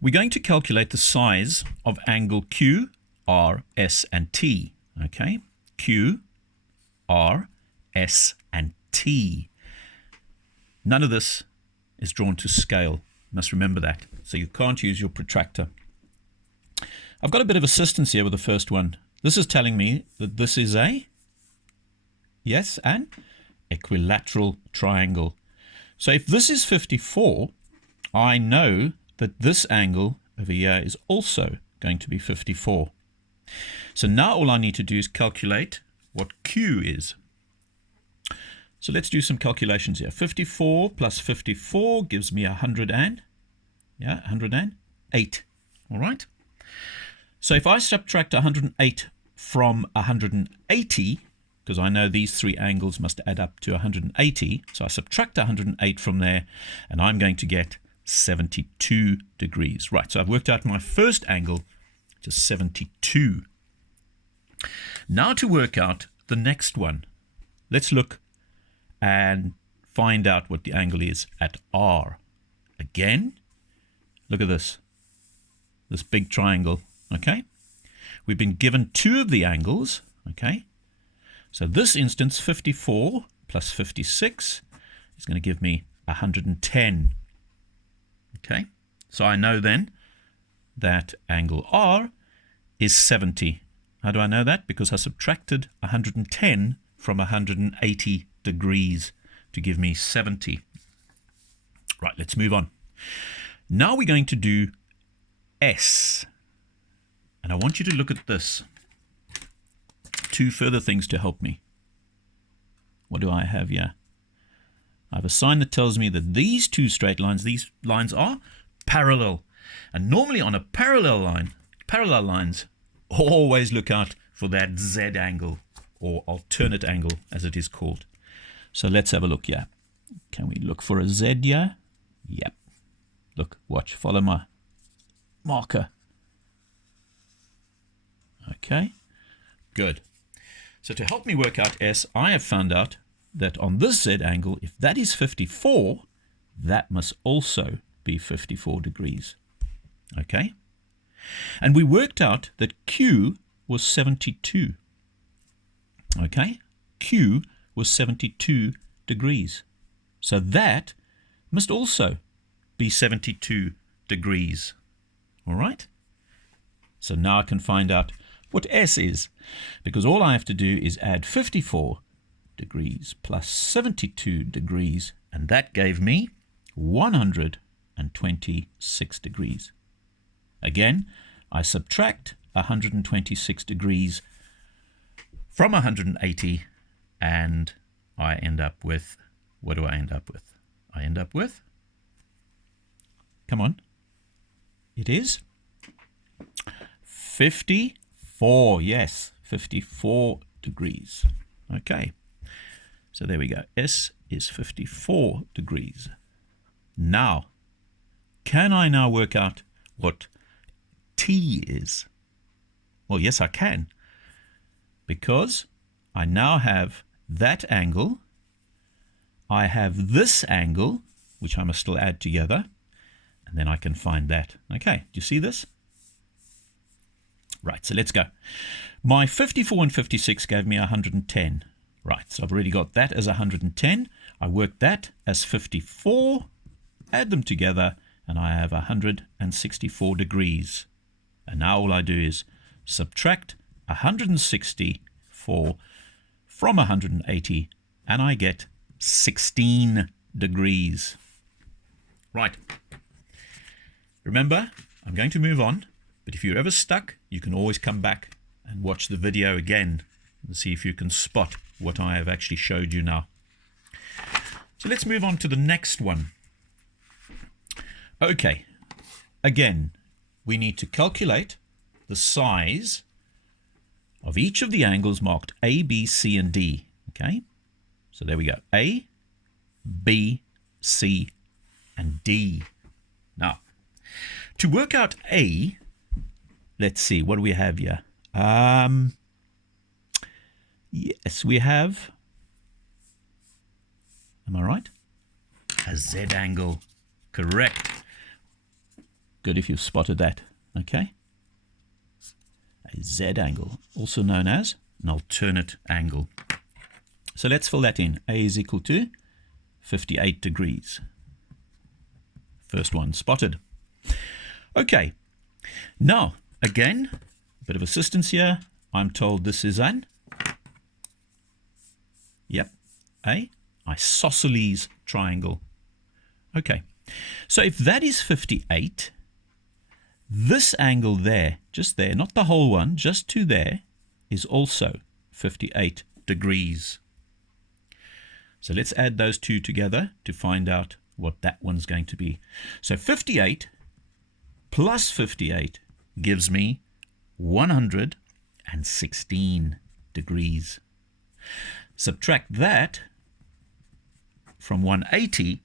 We're going to calculate the size of angle Q, R, S, and T. Okay, Q, R, S, and T. None of this is drawn to scale. You must remember that. So you can't use your protractor. I've got a bit of assistance here with the first one. This is telling me that this is an equilateral triangle. So if this is 54, I know that this angle over here is also going to be 54. So now all I need to do is calculate what Q is. So let's do some calculations here. 54 plus 54 gives me 108. All right. So if I subtract 108 from 180, because I know these three angles must add up to 180, so I subtract 108 from there, and I'm going to get 72 degrees. Right, so I've worked out my first angle, which is 72. Now to work out the next one, let's look and find out what the angle is at R. Again, look at this big triangle, okay? We've been given two of the angles, okay? So this instance, 54 plus 56 is going to give me 110, okay? So I know then that angle R is 70. How do I know that? Because I subtracted 110 from 180 degrees to give me 70. Right, let's move on. Now we're going to do S. And I want you to look at this. Two further things to help me. What do I have here? I have a sign that tells me that these two straight lines, these lines are parallel. And normally on a parallel line, parallel lines, always look out for that Z angle or alternate angle as it is called. So let's have a look here. Can we look for a Z here? Yep. Look, watch, follow my marker. Okay, good. So to help me work out S, I have found out that on this Z angle, if that is 54, that must also be 54 degrees. Okay? And we worked out that Q was 72. Okay? Q was 72 degrees. So that must also be 72 degrees. All right? So now I can find out what S is, because all I have to do is add 54 degrees plus 72 degrees, and that gave me 126 degrees. Again, I subtract 126 degrees from 180, and I end up with, what do I end up with? I end up with, come on, it is 54, yes, 54 degrees. Okay, so there we go. S is 54 degrees. Now, can I now work out what T is? Well, yes, I can, because I now have that angle. I have this angle, which I must still add together, and then I can find that. Okay, do you see this? Right, so let's go. My 54 and 56 gave me 110. Right, so I've already got that as 110. I work that as 54, add them together, and I have 164 degrees. And now all I do is subtract 164 from 180, and I get 16 degrees. Right. Remember, I'm going to move on. But if you're ever stuck, you can always come back and watch the video again and see if you can spot what I have actually showed you now. So let's move on to the next one. Okay, again, we need to calculate the size of each of the angles marked A, B, C, and D. Okay, so there we go. A, B, C, and D. Now, to work out A, let's see, what do we have here? Yes, we have, am I right? A Z angle, correct. Good if you've spotted that. Okay. A Z angle, also known as an alternate angle. So let's fill that in. A is equal to 58 degrees. First one spotted. Okay. Now, again, a bit of assistance here. I'm told this is an, a isosceles triangle. Okay. So if that is 58, this angle there, just there, not the whole one, just to there, is also 58 degrees. So let's add those two together to find out what that one's going to be. So 58 plus 58 gives me 116 degrees. Subtract that from 180,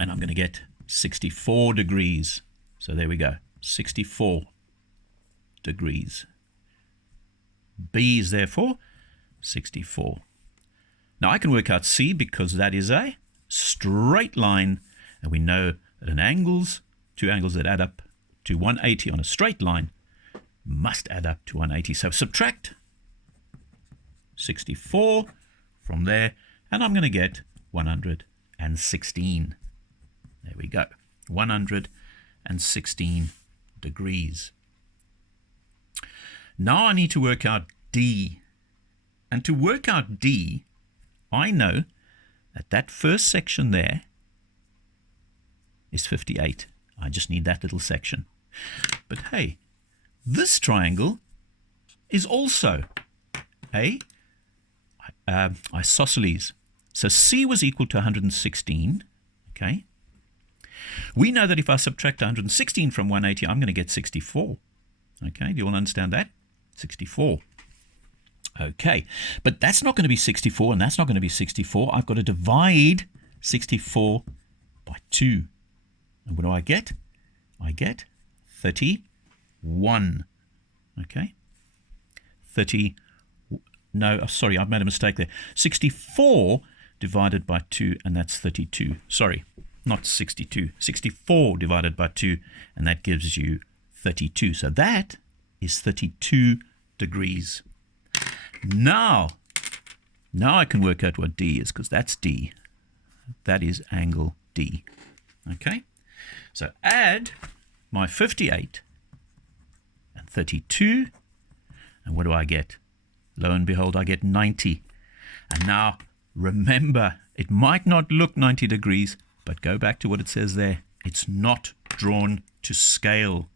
and I'm going to get 64 degrees. So there we go, 64 degrees. B is therefore 64. Now I can work out C because that is a straight line, and we know that two angles that add up to 180 on a straight line must add up to 180. So subtract 64 from there, and I'm going to get 116. There we go, 116 degrees. Now I need to work out D. And to work out D, I know that that first section there is 58. I just need that little section. But hey, this triangle is also a isosceles. So C was equal to 116. Okay. We know that if I subtract 116 from 180, I'm going to get 64. Okay, do you all understand that? 64. Okay, but that's not going to be 64, and that's not going to be 64. I've got to divide 64 by 2. And what do I get? I get 31. Okay, sorry, I've made a mistake there. 64 divided by 2, and that's 32. Sorry, not 62. 64 divided by 2, and that gives you 32. So that is 32 degrees. Now I can work out what D is, because that's D. That is angle D. Okay? So add my 58 and 32, and what do I get? Lo and behold, I get 90. And now, remember, it might not look 90 degrees, but go back to what it says there. It's not drawn to scale.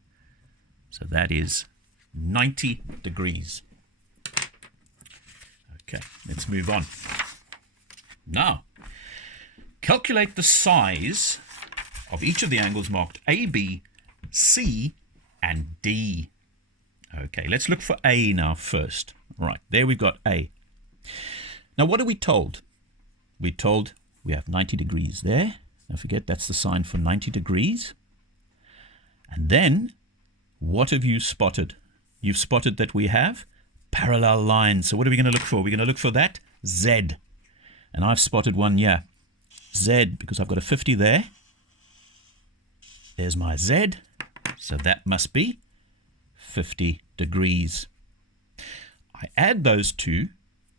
So that is 90 degrees. Okay, let's move on. Now, calculate the size of each of the angles marked A, B, C, and D. Okay, let's look for A now first. Right, there we've got A. Now, what are we told? We're told we have 90 degrees there. Don't forget, that's the sign for 90 degrees. And then, what have you spotted? You've spotted that we have parallel lines. So what are we going to look for? We're going to look for that Z. And I've spotted one here. Z, because I've got a 50 there. There's my Z. So that must be 50 degrees. I add those two,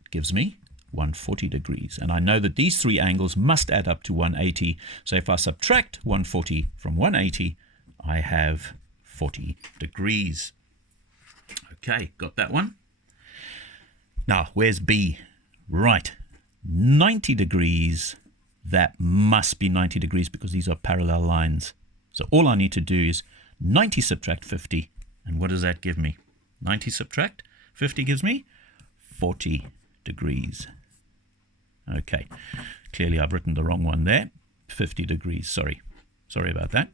it gives me 140 degrees. And I know that these three angles must add up to 180. So if I subtract 140 from 180, I have 40 degrees. Okay, got that one? Now, where's B? Right, 90 degrees. That must be 90 degrees because these are parallel lines. So all I need to do is 90 subtract 50. And what does that give me? 90 subtract 50 gives me 40 degrees. Okay, clearly I've written the wrong one there. 50 degrees, sorry about that.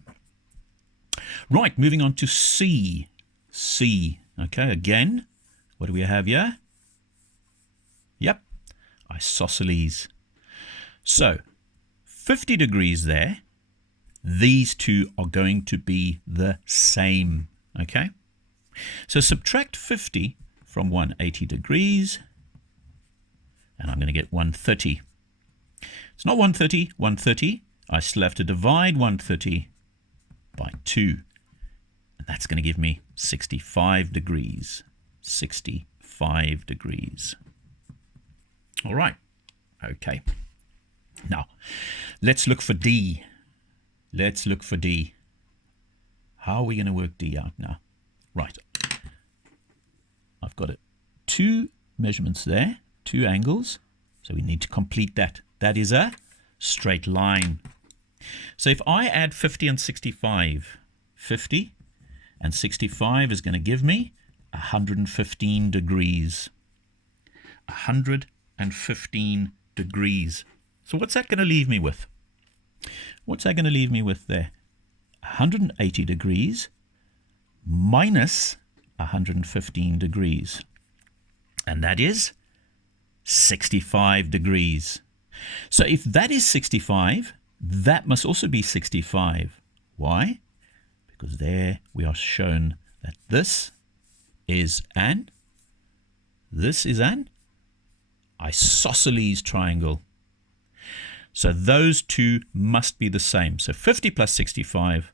Right, moving on to C. C, okay, again, what do we have here? Yep, isosceles. So, 50 degrees there. These two are going to be the same, okay? So subtract 50 from 180 degrees, and I'm going to get 130. It's not 130, 130. I still have to divide 130 by 2. That's going to give me 65 degrees. 65 degrees. All right. Okay. Now, let's look for D. Let's look for D. How are we going to work D out now? Right. I've got it. 2 measurements there, 2 angles. So we need to complete that. That is a straight line. So if I add 50 and 65, 50 and 65 is going to give me 115 degrees. 115 degrees. So what's that going to leave me with? What's that going to leave me with there? 180 degrees minus 115 degrees. And that is 65 degrees. So if that is 65, that must also be 65. Why? Because there we are shown that this is an isosceles triangle. So those two must be the same. So 50 plus 65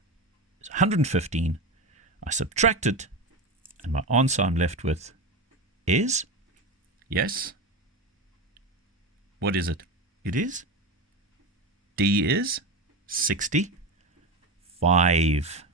is 115. I subtract it, and my answer I'm left with is, yes, what is it? It is, D is 65.